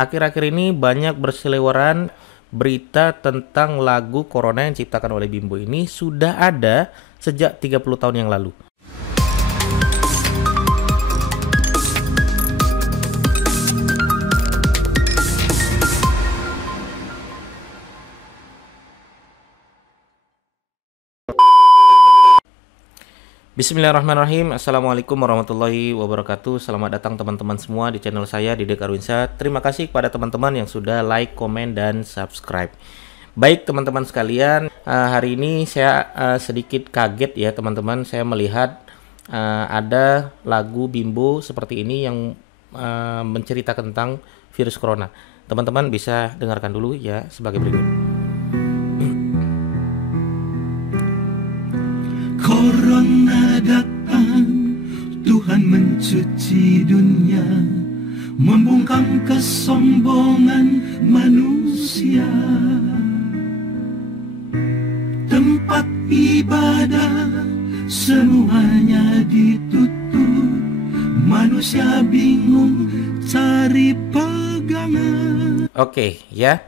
akhir-akhir ini banyak berseliweran berita tentang lagu Corona yang diciptakan oleh Bimbo ini sudah ada sejak 30 tahun yang lalu. Bismillahirrahmanirrahim. Assalamualaikum warahmatullahi wabarakatuh. Selamat datang teman-teman semua di channel saya, Dedek Arwinsa. Terima kasih kepada teman-teman yang sudah like, komen, dan subscribe. Baik teman-teman sekalian, hari ini saya sedikit kaget ya teman-teman. Saya melihat ada lagu Bimbo seperti ini yang menceritakan tentang virus corona. Teman-teman bisa dengarkan dulu ya sebagai berikut. Corona datang, Tuhan mencuci dunia, membungkam kesombongan manusia. Tempat ibadah semuanya ditutup, manusia bingung cari pegangan. Oke ya,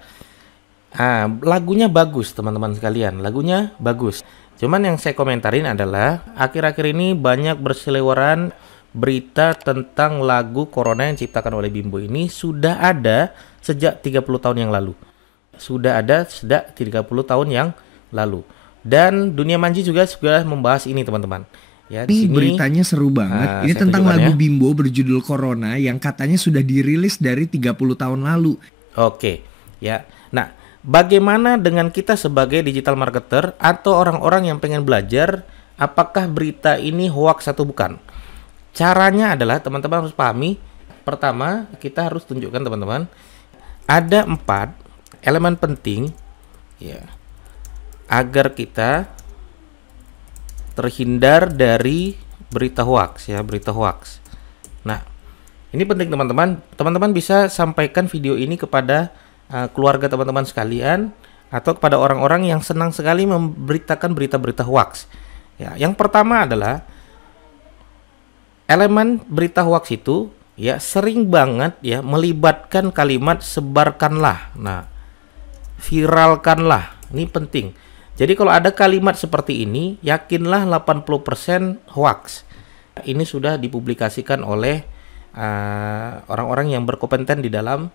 lagunya bagus teman-teman sekalian, lagunya bagus. Cuman yang saya komentarin adalah akhir-akhir ini banyak berseliweran berita tentang lagu Corona yang diciptakan oleh Bimbo ini sudah ada sejak 30 tahun yang lalu. Sudah ada sejak 30 tahun yang lalu. Dan Dunia Manji juga sudah membahas ini teman-teman. Ya, ini beritanya seru banget. Ini tentang lagu Bimbo berjudul Corona yang katanya sudah dirilis dari 30 tahun lalu. Oke, ya. Nah, bagaimana dengan kita sebagai digital marketer atau orang-orang yang pengen belajar apakah berita ini hoax atau bukan? Caranya adalah teman-teman harus pahami. Pertama, kita harus tunjukkan teman-teman ada 4 elemen penting ya agar kita terhindar dari berita hoax ya, berita hoax. Nah, ini penting teman-teman. Teman-teman bisa sampaikan video ini kepada keluarga teman-teman sekalian atau kepada orang-orang yang senang sekali memberitakan berita-berita hoax. Ya, yang pertama adalah elemen berita hoax itu ya sering banget ya melibatkan kalimat sebarkanlah. Nah, viralkanlah. Ini penting. Jadi kalau ada kalimat seperti ini, yakinlah 80% hoax. Ini sudah dipublikasikan oleh orang-orang yang berkompeten di dalam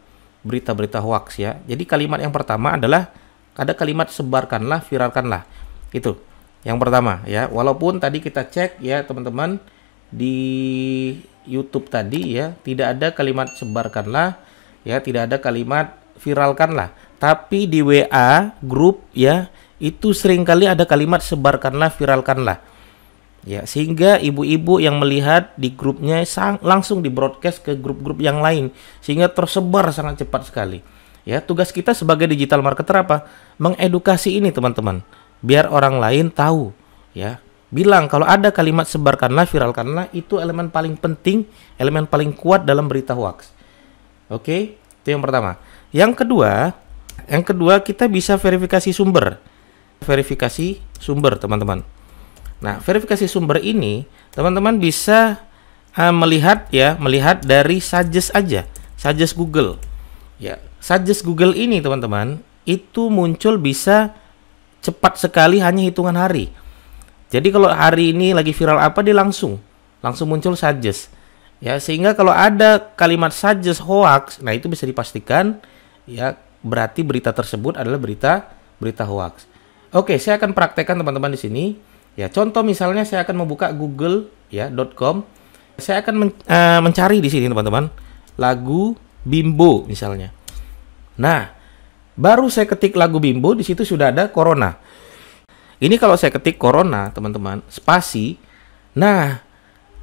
berita-berita hoax ya. Jadi kalimat yang pertama adalah ada kalimat sebarkanlah, viralkanlah. Itu yang pertama ya. Walaupun tadi kita cek ya teman-teman di YouTube tadi ya tidak ada kalimat sebarkanlah ya, tidak ada kalimat viralkanlah. Tapi di WA grup ya itu seringkali ada kalimat sebarkanlah, viralkanlah. Ya, sehingga ibu-ibu yang melihat di grupnya langsung di broadcast ke grup-grup yang lain sehingga tersebar sangat cepat sekali. Ya, tugas kita sebagai digital marketer apa? Mengedukasi ini teman-teman, biar orang lain tahu. Ya, bilang kalau ada kalimat sebarkanlah, viralkanlah itu elemen paling penting, elemen paling kuat dalam berita hoax. Oke, itu yang pertama. Yang kedua kita bisa verifikasi sumber. Verifikasi sumber teman-teman. Nah, verifikasi sumber ini teman-teman bisa melihat dari suggest aja, suggest Google. Ya, suggest Google ini teman-teman itu muncul bisa cepat sekali hanya hitungan hari. Jadi kalau hari ini lagi viral apa dia langsung muncul suggest. Ya, sehingga kalau ada kalimat suggest hoax, nah itu bisa dipastikan ya berarti berita tersebut adalah berita hoax. Oke, saya akan praktekkan teman-teman di sini. Ya, contoh misalnya saya akan membuka google ya .com. Saya akan mencari di sini teman-teman lagu Bimbo misalnya. Nah, baru saya ketik lagu Bimbo, di situ sudah ada Corona. Ini kalau saya ketik Corona, teman-teman, spasi. Nah,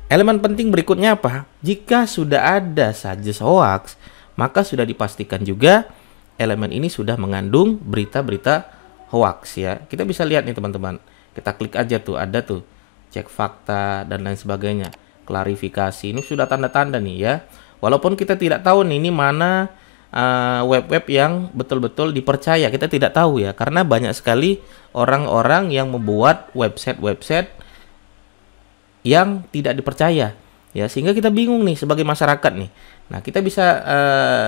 elemen penting berikutnya apa? Jika sudah ada suggest hoax, maka sudah dipastikan juga elemen ini sudah mengandung berita-berita hoax ya. Kita bisa lihat nih teman-teman. Kita klik aja tuh, ada tuh cek fakta dan lain sebagainya. Klarifikasi, ini sudah tanda-tanda nih ya. Walaupun kita tidak tahu nih ini mana web-web yang betul-betul dipercaya, kita tidak tahu ya, karena banyak sekali orang-orang yang membuat website-website yang tidak dipercaya ya, sehingga kita bingung nih sebagai masyarakat nih. Nah, kita bisa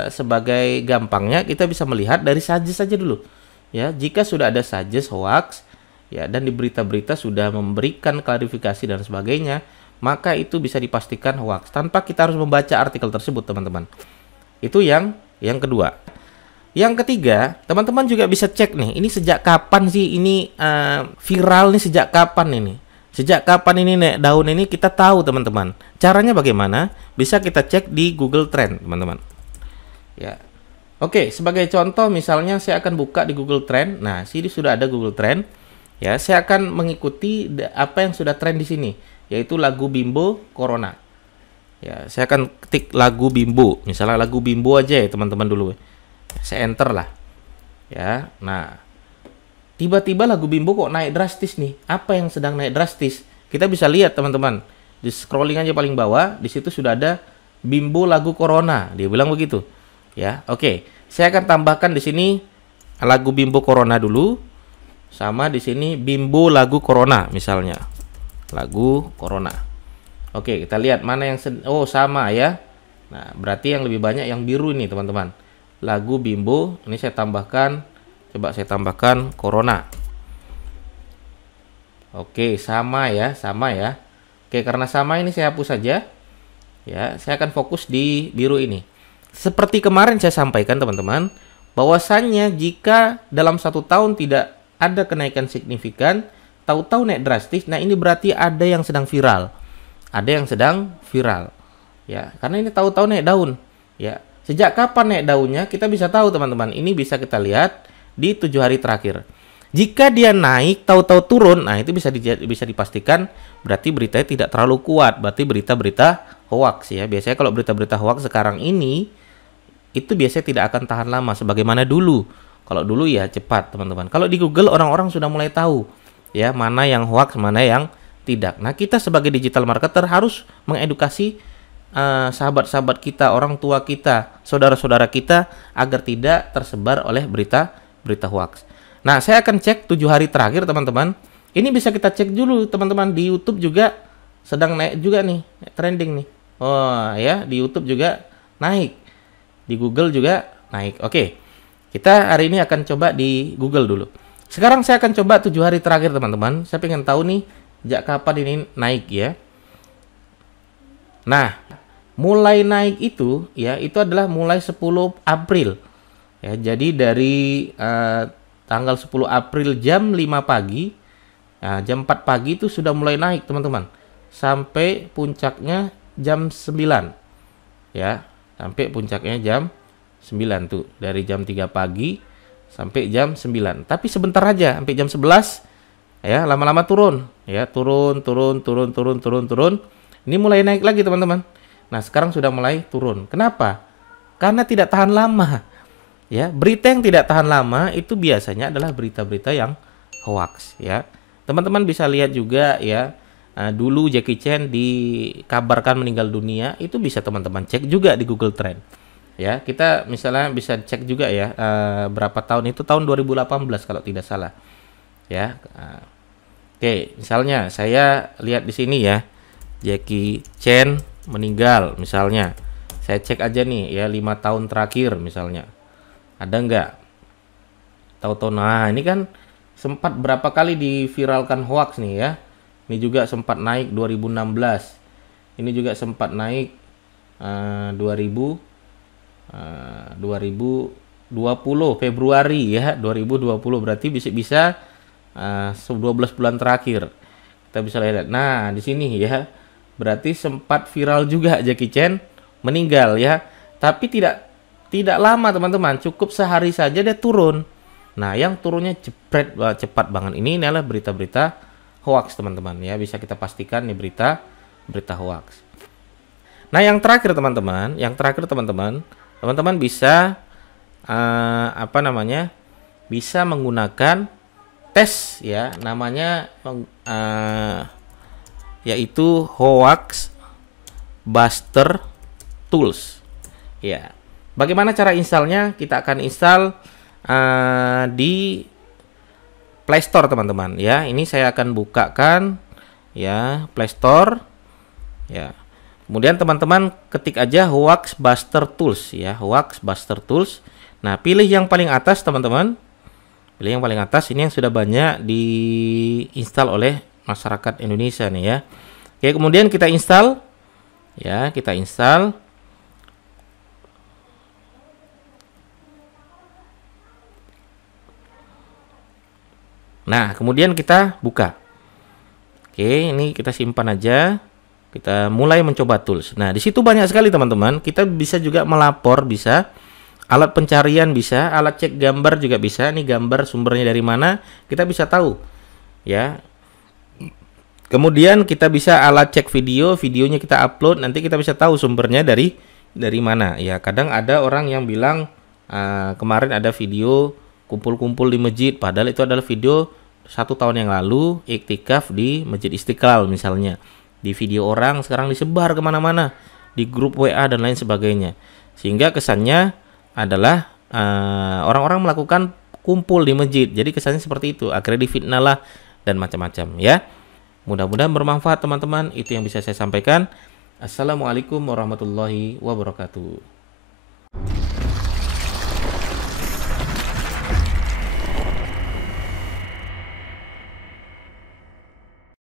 sebagai gampangnya kita bisa melihat dari suggest saja dulu. Ya, jika sudah ada suggest hoax ya dan di berita-berita sudah memberikan klarifikasi dan sebagainya, maka itu bisa dipastikan hoax tanpa kita harus membaca artikel tersebut, teman-teman. Itu yang kedua. Yang ketiga, teman-teman juga bisa cek nih, ini sejak kapan sih ini viral nih, sejak kapan ini? Sejak kapan ini naik daun ini kita tahu, teman-teman. Caranya bagaimana? Bisa kita cek di Google Trend, teman-teman. Ya. Oke, sebagai contoh misalnya saya akan buka di Google Trend. Nah, sini sudah ada Google Trend. Ya, saya akan mengikuti apa yang sudah trend di sini, yaitu lagu Bimbo Corona. Ya, saya akan ketik lagu Bimbo, misalnya lagu Bimbo aja ya, teman-teman dulu. Saya enter lah. Ya, nah. Tiba-tiba lagu Bimbo kok naik drastis nih. Apa yang sedang naik drastis? Kita bisa lihat, teman-teman. Di scrolling aja paling bawah, di situ sudah ada Bimbo lagu Corona. Dia bilang begitu. Ya, oke. Saya akan tambahkan di sini lagu Bimbo Corona dulu. Sama di sini Bimbo lagu Corona misalnya. Lagu Corona. Oke, kita lihat mana yang oh sama ya. Nah, berarti yang lebih banyak yang biru ini, teman-teman. Lagu Bimbo, ini saya tambahkan. Coba saya tambahkan Corona. Oke, sama ya. Oke, karena sama ini saya hapus saja. Ya, saya akan fokus di biru ini. Seperti kemarin saya sampaikan, teman-teman, bahwasannya jika dalam 1 tahun tidak ada kenaikan signifikan, tahu-tahu naik drastis, nah ini berarti ada yang sedang viral. Ya, karena ini tahu-tahu naik daun. Ya, sejak kapan naik daunnya kita bisa tahu, teman-teman. Ini bisa kita lihat di 7 hari terakhir. Jika dia naik tahu-tahu turun, nah itu bisa dipastikan berarti beritanya tidak terlalu kuat, berarti berita-berita hoax ya. Biasanya kalau berita-berita hoax sekarang ini itu biasanya tidak akan tahan lama sebagaimana dulu. Kalau dulu ya cepat, teman-teman. Kalau di Google orang-orang sudah mulai tahu ya mana yang hoax, mana yang tidak. Nah, kita sebagai digital marketer harus mengedukasi sahabat-sahabat kita, orang tua kita, saudara-saudara kita agar tidak tersebar oleh berita hoax. Nah, saya akan cek 7 hari terakhir, teman-teman. Ini bisa kita cek dulu, teman-teman. Di YouTube juga sedang naik juga nih, trending nih. Oh ya, di YouTube juga naik. Di Google juga naik. Oke. Kita hari ini akan coba di Google dulu. Sekarang saya akan coba 7 hari terakhir, teman-teman. Saya pengen tahu nih sejak kapan ini naik ya. Nah, mulai naik itu ya, itu adalah mulai 10 April. Ya, jadi dari tanggal 10 April jam 5 pagi, jam 4 pagi itu sudah mulai naik, teman-teman. Sampai puncaknya jam 9. Ya, sampai puncaknya jam 9 tuh. Dari jam 3 pagi sampai jam 9. Tapi sebentar aja, sampai jam 11 ya, lama-lama turun. Ya, turun. Ini mulai naik lagi, teman-teman. Nah, sekarang sudah mulai turun. Kenapa? Karena tidak tahan lama. Ya, berita yang tidak tahan lama itu biasanya adalah berita-berita yang hoax ya. Teman-teman bisa lihat juga ya, dulu Jackie Chan dikabarkan meninggal dunia, itu bisa teman-teman cek juga di Google Trend. Ya, kita misalnya bisa cek juga ya, berapa tahun itu, tahun 2018 kalau tidak salah. Ya. Oke, misalnya saya lihat di sini ya, Jackie Chan meninggal misalnya. Saya cek aja nih ya, 5 tahun terakhir misalnya. Ada nggak? Tahu-tahu, nah ini kan sempat berapa kali diviralkan hoax nih ya. Ini juga sempat naik 2016. Ini juga sempat naik 2020 Februari ya, 2020 berarti bisa 12 bulan terakhir. Kita bisa lihat. Nah, di sini ya. Berarti sempat viral juga Jackie Chan meninggal ya. Tapi tidak lama, teman-teman, cukup sehari saja dia turun. Nah, yang turunnya cepat banget. Ini adalah berita-berita hoax, teman-teman ya. Bisa kita pastikan nih berita hoax. Nah, yang terakhir teman-teman, teman-teman bisa bisa menggunakan tes ya, namanya yaitu Hoax Buster Tools. Ya. Bagaimana cara installnya? Kita akan install di Play Store, teman-teman ya. Ini saya akan bukakan ya, Play Store. Ya. Kemudian teman-teman ketik aja Hoax Buster Tools ya, Hoax Buster Tools. Nah, pilih yang paling atas teman-teman. Pilih yang paling atas, ini yang sudah banyak diinstal oleh masyarakat Indonesia nih ya. Oke, kemudian kita install ya, kita install. Nah, kemudian kita buka. Oke, ini kita simpan aja. Kita mulai mencoba tools. Nah, di situ banyak sekali teman-teman. Kita bisa juga melapor, bisa. Alat pencarian bisa, alat cek gambar juga bisa. Ini gambar sumbernya dari mana, kita bisa tahu. Ya. Kemudian kita bisa alat cek video, videonya kita upload, nanti kita bisa tahu sumbernya dari mana. Ya, kadang ada orang yang bilang kemarin ada video kumpul-kumpul di masjid, padahal itu adalah video 1 tahun yang lalu iktikaf di Masjid Istiqlal misalnya. Di video orang sekarang disebar kemana-mana, di grup WA dan lain sebagainya, sehingga kesannya adalah orang-orang melakukan kumpul di masjid, jadi kesannya seperti itu, akhirnya difitnah lah dan macam-macam ya. Mudah-mudahan bermanfaat teman-teman, itu yang bisa saya sampaikan. Assalamualaikum warahmatullahi wabarakatuh.